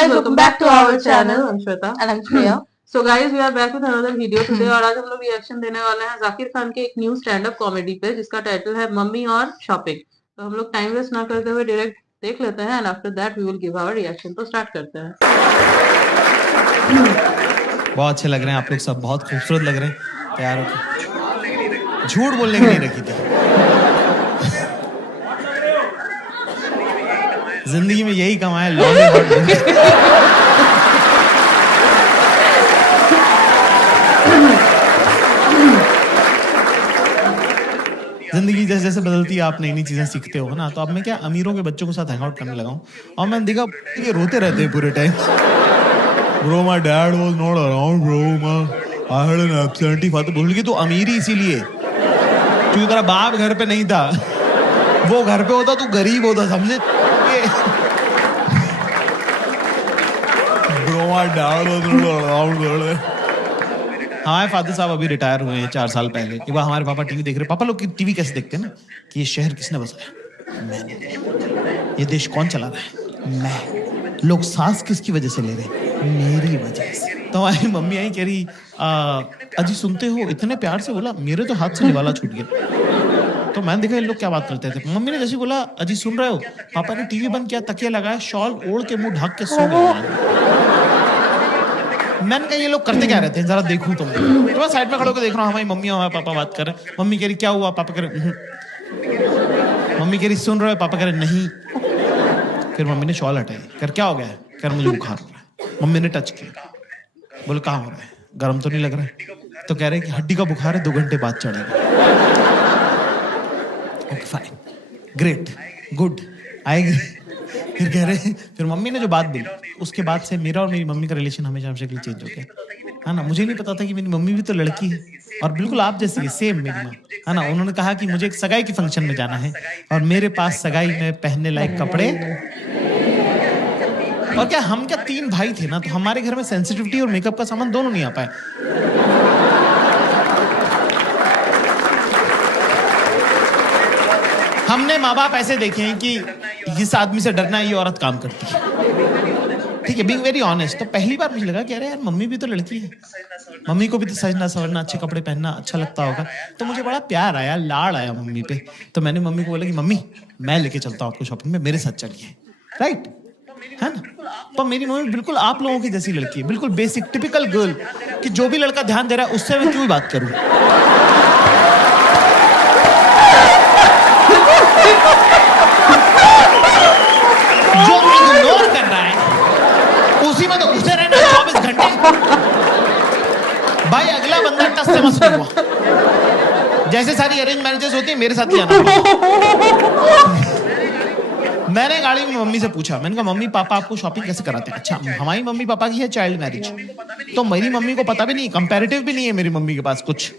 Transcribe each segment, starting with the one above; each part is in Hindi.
guys, welcome back to our channel. I'm Shweta. And I'm Shreya. So guys, we are back with another video today और आज हम लोग रिएक्शन देने वाले हैं जाकिर खान के एक न्यू स्टैंड अप कॉमेडी पे जिसका टाइटल है मम्मी और शॉपिंग। तो हम लोग टाइम वेस्ट ना करते हुए डायरेक्ट देख लेते हैं and after that we will give our reaction. तो स्टार्ट करते हैं। बहुत अच्छे लग रहे हैं आप लोग सब, बहुत खूबसूरत लग रहे हैं तैयार होकर। झूठ बोलने की नहीं रखी थी। जिंदगी में यही कमाया जिंदगी जैसे जैसे बदलती है आप नई नई चीजें सीखते हो ना। तो अब मैं क्या अमीरों के बच्चों के साथ हैंग आउट करने लगा हूँ और मैंने देखा ये रोते रहते हैं पूरे time. Bro, my dad was not around, bro. I had an absentee father. बोल की तो अमीर ही इसीलिए क्योंकि तेरा बाप घर पे नहीं था, वो घर पे होता तू गरीब होता, समझे? Bro, my dad was not around. हमारे फादर साहब अभी रिटायर हुए हैं 4 साल पहले। एक बार हमारे पापा टीवी देख रहे। पापा लोग टीवी कैसे देखते हैं ना कि ये शहर किसने बसाया? मैंने। ये देश कौन चला रहा है? मैं। लोग सांस किसकी वजह से ले रहे हैं? मेरी वजह से। तो हमारी मम्मी आई कह रही अजी सुनते हो, इतने प्यार से बोला, मेरे तो हाथ से निवाला छूट गया। तो मैंने देखा ये लोग क्या बात करते थे। मम्मी ने जैसे बोला अजी सुन रहे हो, पापा ने टीवी बंद किया, तकिया लगाया, शॉल ओढ़ के मुंह ढक के सो गए। मैंने कहा ये लोग करते क्या रहते हैं, जरा देखूं तुम। तो मैं साइड में खड़े होकर देख रहा हूँ, हमारी मम्मी और हमारे पापा बात कर रहे हैं। मम्मी कह रही क्या हुआ? पापा कह रहे मम्मी कह रही सुन रहे हो? पापा कह रहे नहीं। फिर मम्मी ने शॉल हटाई, कर क्या हो गया? कर मुझे बुखार हो रहा है। मम्मी ने टच किया, बोले कहाँ हो रहा है? गर्म तो नहीं लग रहा है? तो कह रहे कि हड्डी का बुखार है, 2 घंटे बाद चढ़ेगा। ओके फाइन, ग्रेट, गुड, आएगी। फिर कह रहे, फिर मम्मी ने जो बात बोली उसके बाद से मेरा और मेरी मम्मी का रिलेशन हमेशा हमेशा के लिए चेंज हो गया, है ना। मुझे नहीं पता था कि मेरी मम्मी भी तो लड़की है और बिल्कुल आप जैसी है, सेम मेरी माँ, है ना। उन्होंने कहा कि मुझे एक सगाई के फंक्शन में जाना है और मेरे पास सगाई में पहनने लायक कपड़े और क्या, हम क्या 3 भाई थे ना, तो हमारे घर में सेंसिटिविटी और मेकअप का सामान दोनों नहीं आ पाए। हमने माँ बाप ऐसे देखे हैं कि इस आदमी से डरना, ये औरत काम करती है, ठीक है, बीइंग वेरी ऑनेस्ट। तो पहली बार मुझे लगा कि अरे यार मम्मी भी तो लड़की है, मम्मी को भी तो सजना सवरना, अच्छे कपड़े पहनना अच्छा लगता होगा। तो मुझे बड़ा प्यार आया, लाड़ आया मम्मी पे। तो मैंने मम्मी को बोला कि मम्मी मैं लेके चलता हूँ आपको शॉपिंग में, मेरे साथ चलिए, राइट, है ना। पर मेरी मम्मी बिल्कुल आप लोगों की जैसी लड़की है, बिल्कुल बेसिक टिपिकल गर्ल, कि जो भी लड़का ध्यान दे रहा है उससे मैं क्यों बात करूं। जो इग्नोर कर रहा है उसी में तो घुसे रहना 24 घंटे। भाई अगला बंदा टस से मस नहीं हुआ। जैसे सारी अरेंज मैरिजेस होती है मेरे साथ ही आना पड़ा। मैंने गाड़ी में मम्मी से पूछा, मैंने कहा मम्मी पापा आपको शॉपिंग कैसे कराते हैं? अच्छा, हमारी मम्मी पापा की है चाइल्ड मैरिज, तो मेरी मम्मी को पता भी नहीं, कंपैरेटिव भी नहीं है मेरी मम्मी के पास कुछ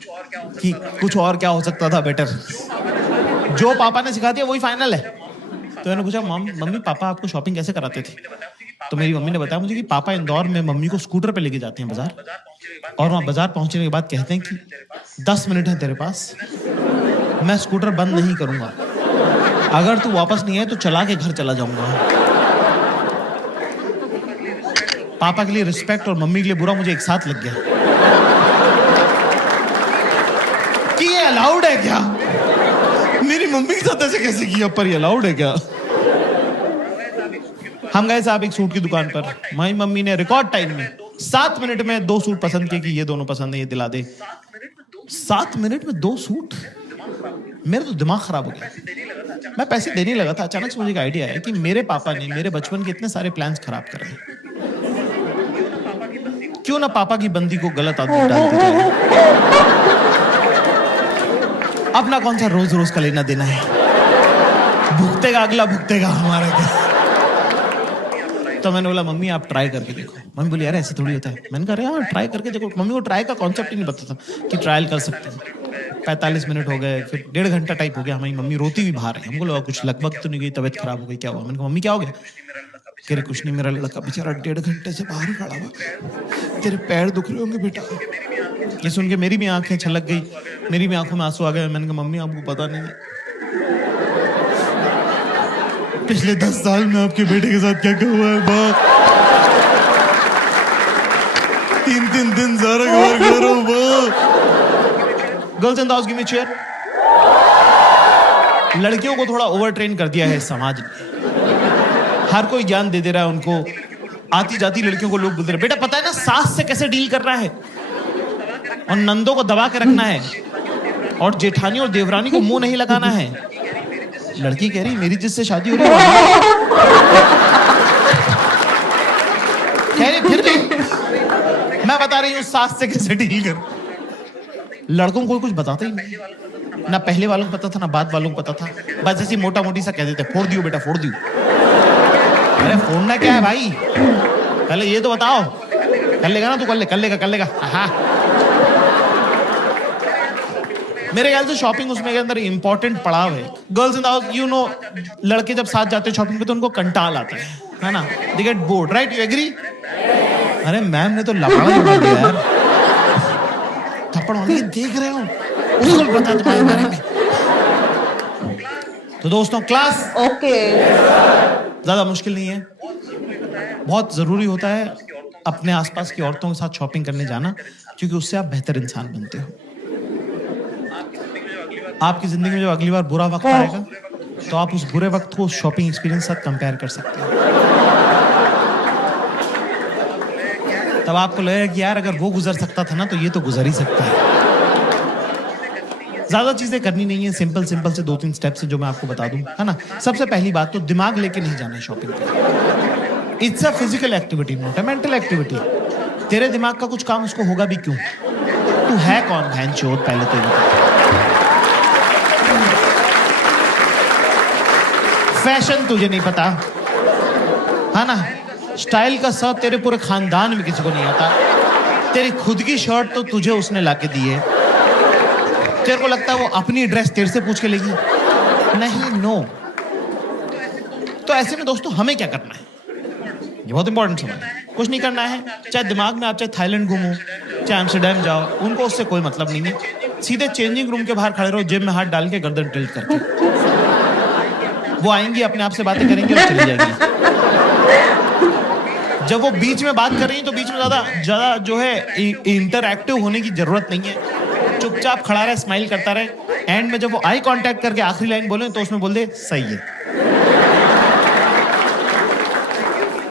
कि कुछ और क्या हो सकता था बेटर। जो पापा ने सिखा दिया वही फाइनल है। तो मैंने पूछा मम्मी पापा आपको शॉपिंग कैसे कराते थे? तो मेरी मम्मी ने बताया मुझे कि पापा इंदौर में मम्मी को स्कूटर पे लेके जाते हैं बाजार, और वहां बाजार पहुंचने के बाद कहते हैं कि 10 मिनट है तेरे पास, मैं स्कूटर बंद नहीं करूंगा, अगर तू वापस नहीं आए तो चला के घर चला जाऊंगा। पापा के लिए रिस्पेक्ट और मम्मी के लिए बुरा मुझे एक साथ लग गया कि ये अलाउड है क्या? मेरी मम्मी के साथ ऐसे कैसे किया, पर ये अलाउड है क्या? हम गए साहब एक सूट की दुकान पर, हमारी मम्मी ने रिकॉर्ड टाइम में 7 मिनट में 2 सूट पसंद किए कि ये दोनों पसंद है, ये दिला दे। 7 मिनट में 2 सूट? मेरा तो दिमाग खराब हो गया। मैं पैसे देने लगा था, अचानक से मुझे एक आइडिया आया कि मेरे पापा ने मेरे बचपन के इतने सारे प्लान्स खराब कर रहे हैं, क्यों ना पापा की बंदी को गलत आदमी डाल दी जाए। अपना कौन सा रोज रोज का लेना देना है, भुगतेगा अगला, भुगतेगा हमारा क्या। तो मैंने बोला मम्मी आप ट्राई करके देखो। मम्मी बोली यार ऐसे थोड़ी होता है। मैंने कहा हाँ ट्राई करके देखो। मम्मी को ट्राई का कॉन्सेप्ट ही नहीं पता था कि ट्रायल कर सकते हैं। 45 मिनट हो गए, फिर 1.5 घंटा टाइप हो गया। हमारी मम्मी रोती हुई बाहर है। हमको लगा कुछ लगभग तो नहीं गई, तबीयत खराब हो गई, क्या हुआ? मैंने कहा मम्मी क्या हो गया? कह रहे कुछ नहीं, मेरा लड़का बेचारा 1.5 घंटे से बाहर खड़ा हुआ, तेरे पैर दुख रहे होंगे बेटा। ये सुन के मेरी भी आंखें छलक गई, मेरी भी आंखों में आंसू आ गए। मैंने कहा मम्मी आपको पता नहीं पिछले 10 साल में आपके बेटे के साथ क्या क्या हुआ है। Girls in the house give me chair. लड़कियों को थोड़ा ओवर ट्रेन कर दिया है समाज ने, हर कोई ज्ञान दे दे रहा है उनको। आती जाती लड़कियों को लोग बोलते रहे, बेटा पता है ना सास से कैसे डील करना है, और नंदों को दबा के रखना है, और जेठानी और देवरानी को मुंह नहीं लगाना है। लड़की कह रही मेरी जिससे शादी हो रही है कह रही फिर भी मैं बता रही हूँ सास से कैसे डील कर। लड़कों को कुछ बताता ही नहीं, ना पहले वालों को पता था ना बाद वालों को पता था, बस ऐसी मोटा मोटी सा कह देते फोड़ दियो बेटा फोड़ दियो। अरे फोड़ना क्या है भाई, पहले ये तो बताओ। कर लेगा ना तू, कर लेगा। हाँ मेरे ख्याल से शॉपिंग उसमें के अंदर इंपॉर्टेंट पड़ाव है। Girls in the house you know, लड़के जब साथ जाते हैं शॉपिंग पे तो उनको कंटाल आता है ना, they get bored, right, you agree? अरे मैम ने तो लफड़ा ही बोल दिया यार, थप्पड़ मार के देख रहे हो, उसको बता तुम्हारे बारे में। तो दोस्तों क्लास ओके, ज्यादा मुश्किल नहीं है, बहुत जरूरी होता है अपने आसपास की औरतों के साथ शॉपिंग करने जाना, क्योंकि उससे आप बेहतर इंसान बनते हो। आपकी जिंदगी में जब अगली बार बुरा वक्त आएगा तो आप उस बुरे वक्त को उस शॉपिंग एक्सपीरियंस के साथ कंपेयर कर सकते हो। तब आपको लगेगा कि यार अगर वो गुजर सकता था ना तो ये तो गुजर ही सकता है। ज्यादा चीजें करनी नहीं है, सिंपल से 2-3 स्टेप्स जो मैं आपको बता दूं, है ना। सबसे पहली बात तो दिमाग लेके नहीं जाना है शॉपिंग पे। It's a physical activity, not a mental activity. तेरे दिमाग का कुछ काम उसको होगा भी क्यों? तू है कौन भैंचोद, पहले तो ये बता। फैशन तुझे नहीं पता, है ना। स्टाइल का सब तेरे पूरे खानदान में किसी को नहीं आता। तेरी खुद की शर्ट तो तुझे उसने लाके दी है, तेरे को लगता है वो अपनी ड्रेस तेरे से पूछ के लेगी? नहीं, नो। तो ऐसे में दोस्तों हमें क्या करना है, ये बहुत इंपॉर्टेंट सवाल है। कुछ नहीं करना है, चाहे दिमाग में आप चाहे थाईलैंड घूमो, चाहे एम्स्टर्डम जाओ, उनको उससे कोई मतलब नहीं है। सीधे चेंजिंग रूम के बाहर खड़े रहो, जेब में हाथ डाल के गर्दन टिल्ट करके। वो आएंगी अपने आप से बातें करेंगी और चली जाएंगी। जब वो बीच में बात कर रही है तो बीच में ज्यादा जो है इंटरएक्टिव होने की जरूरत नहीं है। चुपचाप खड़ा रहे, स्माइल करता रहे। एंड में जब वो आई कांटेक्ट करके आखिरी लाइन बोले तो उसमें बोल दे सही है।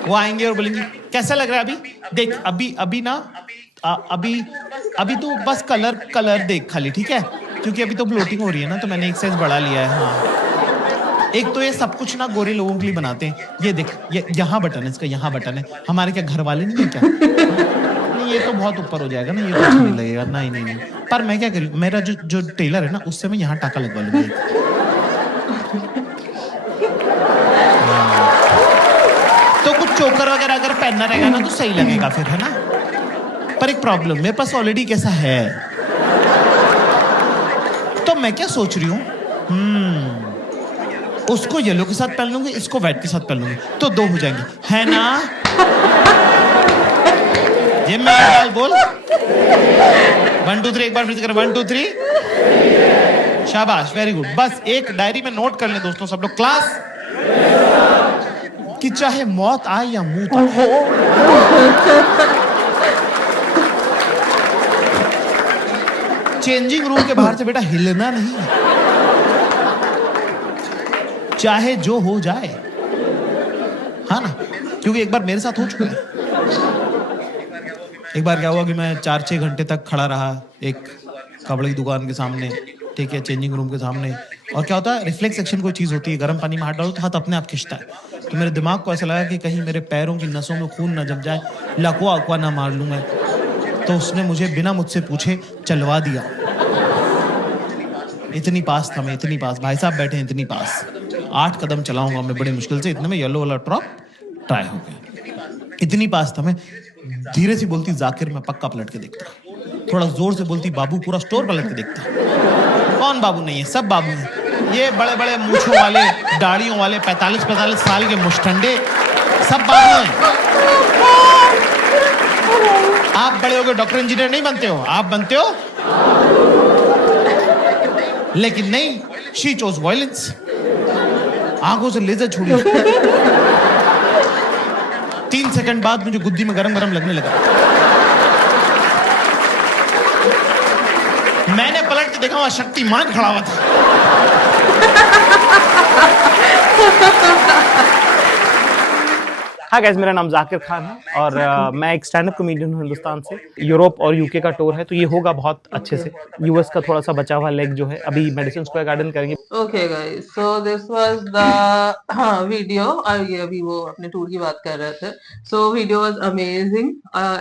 वो आएंगे और बोलेंगे कैसा लग रहा है अभी, देख अभी ना अभी तो बस कलर देख खाली, ठीक है, क्योंकि अभी तो ब्लोटिंग हो रही है ना, तो मैंने एक साइज बढ़ा लिया है। हाँ, एक तो ये सब कुछ ना गोरे लोगों के लिए बनाते हैं। ये देख, ये यहाँ बटन है, इसका यहाँ बटन है। हमारे क्या घर वाले नहीं है क्या? नहीं, ये तो बहुत ऊपर हो जाएगा ना, ये तो अच्छा नहीं लगेगा। नहीं। पर मैं क्या करूँ, मेरा जो टेलर है ना, उससे मैं यहाँ टाका लगवा लूंगा। तो कुछ चोकर वगैरह अगर पहनना रहेगा ना तो सही लगेगा फिर, है ना। पर एक प्रॉब्लम, मेरे पास ऑलरेडी कैसा है, तो मैं क्या सोच रही हूँ, उसको येलो के साथ पहन लूंगी, इसको व्हाइट के साथ पहन लूंगी, तो 2 हो जाएंगे, है ना। ये मैं डाल बोल 1 2 3, एक बार फिर से कर 1 2 3, शाबाश, वेरी गुड। बस एक डायरी में नोट कर ले दोस्तों सब लोग, क्लास, कि चाहे मौत आए या मूत आए, चेंजिंग रूम के बाहर से बेटा हिलना नहीं, चाहे जो हो जाए, हाँ ना। क्योंकि एक बार मेरे साथ हो चुका है। एक बार क्या हुआ कि मैं 4-6 घंटे तक खड़ा रहा एक कपड़े की दुकान के सामने, ठीक है, चेंजिंग रूम के सामने। और क्या होता है, रिफ्लेक्स एक्शन कोई चीज होती है, गर्म पानी में हाथ डालो तो हाथ अपने आप खिंचता है। तो मेरे दिमाग को ऐसा लगा कि कहीं मेरे पैरों की नसों में खून ना जम जाए, लकवा अकवा ना मार लूं मैं। तो उसने मुझे बिना मुझसे पूछे चलवा दिया। इतनी पास था मैं, इतनी पास, भाई साहब बैठे हैं इतनी पास। 8 कदम चलाऊंगा मैं बड़ी मुश्किल से, इतने में येलो वाला ड्रॉप ट्राई हो गया। इतनी पास था मैं। धीरे से बोलती जाकिर, मैं पक्का पलट के देखता। थोड़ा जोर से बोलती बाबू, पूरा स्टोर पलट के देखता। कौन बाबू नहीं है, सब बाबू हैं। ये बड़े बड़े मूछों वाले, दाढ़ियों वाले 45-45 साल के मुष्टंडे, सब बाबू हैं। आप बड़े होकर डॉक्टर इंजीनियर नहीं बनते हो, आप बनते हो, लेकिन नहीं, शी चोज वायलेंस। आंखों से लेजर छोड़ी। 3 सेकंड बाद मुझे गुद्दी में गरम गरम लगने लगा। मैंने पलट के देखा वहां शक्तिमान खड़ा हुआ था। हाँ गाइस, मेरा नाम जाकिर खान है और मैं एक स्टैंड अप कॉमेडियन हूँ हिंदुस्तान से। यूरोप और यूके का टूर है, तो ये होगा बहुत अच्छे से। यूएस का थोड़ा सा बचा हुआ लेग जो है अभी मेडिसिन स्क्वायर गार्डन करेंगे। Okay guys, so this was the video। ये अभी वो अपने टूर की बात कर रहे थे। So video was amazing।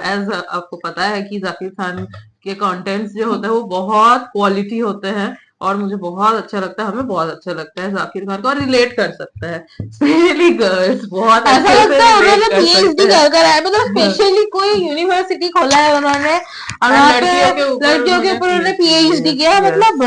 as आपको पता है कि जाकिर खान के कंटेंट्स जो होते हैं वो बहुत क्वालिटी होते हैं और मुझे बहुत अच्छा लगता है, हमें बहुत अच्छा लगता है जाकिर खान को और रिलेट कर सकता है, स्पेशली गर्ल्स बहुत ऐसा अच्छे से लगता है उन्होंने relate कर पीएचडी सकते हैं। कर है, मतलब स्पेशली कोई यूनिवर्सिटी खोला है उन्होंने और वहाँ पे लड़कियों के ऊपर उन्होंने पीएचडी किया है। मतलब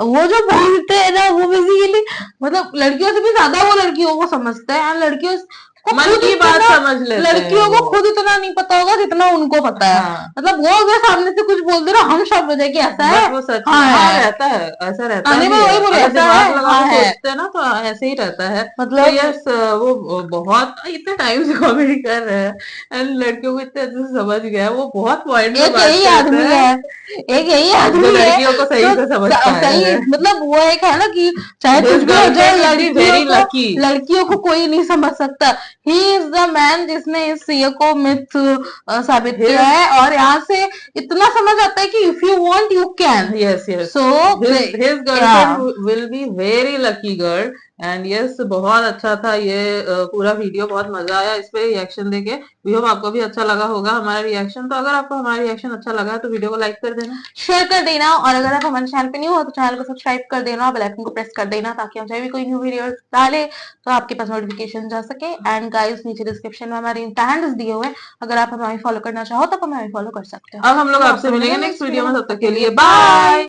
वो जो बोलते हैं ना वो बेसिकली मतलब लड़कियों से भी ज्यादा वो लड़कियों को समझते हैं और लड़कियों को मन खुद की बात इतना- समझ लेते हैं लड़कियों को वो। खुद इतना नहीं पता होगा जितना उनको पता है। हाँ। मतलब वो अगर सामने से कुछ बोल दे ना हम शब्द हो जाए कि ऐसा है, बस वो सच हाँ हाँ, है। रहता है, ऐसा रहता आने ही में है। वही बोले, अगर ऐसा दिमाग है, लगा हाँ के है। सोचते हैं ना तो ऐसे ही रहता है। मतलब- तो यस, वो बहुत इतने टाइम से कॉमेडी कर रहे हैं एंड लड़कियों को इतने अच्छे से समझ गया है, वो बहुत पॉइंट में एक बात यही करते आदमी हैं है, एक यही आदमी जो है लड़कियों को सही जो से समझता सही है। मतलब वो एक है ना कि चाहे His कुछ भी हो जाए girlfriend would be very lucky। लड़कियों को कोई नहीं समझ सकता। ही इज द मैन जिसने इस ये को मिथ साबित किया है और यहाँ से इतना समझ आता है कि if you want you can. Yes, yes। So his girlfriend will be very lucky girl। And yes, बहुत अच्छा था ये पूरा वीडियो, बहुत मजा आया इस पे रिएक्शन देके। वी होप आपको भी अच्छा लगा होगा हमारा रिएक्शन। तो अगर आपको हमारा रिएक्शन अच्छा लगा है तो वीडियो को लाइक कर देना, शेयर कर देना और अगर आप हमारे चैनल पे न्यू हो तो चैनल को सब्सक्राइब कर देना और बेल आइकन को प्रेस कर देना ताकि हम जब भी कोई न्यू वीडियो डाले तो आपके पास नोटिफिकेशन जा सके। एंड गाइस, नीचे डिस्क्रिप्शन में हमारे हैंडल्स दिए हुए हैं, अगर आप हमें फॉलो करना चाहो तो आप हमें फॉलो कर सकते हो। अब हम लोग आपसे मिलेंगे नेक्स्ट वीडियो में, तब तक के लिए बाय।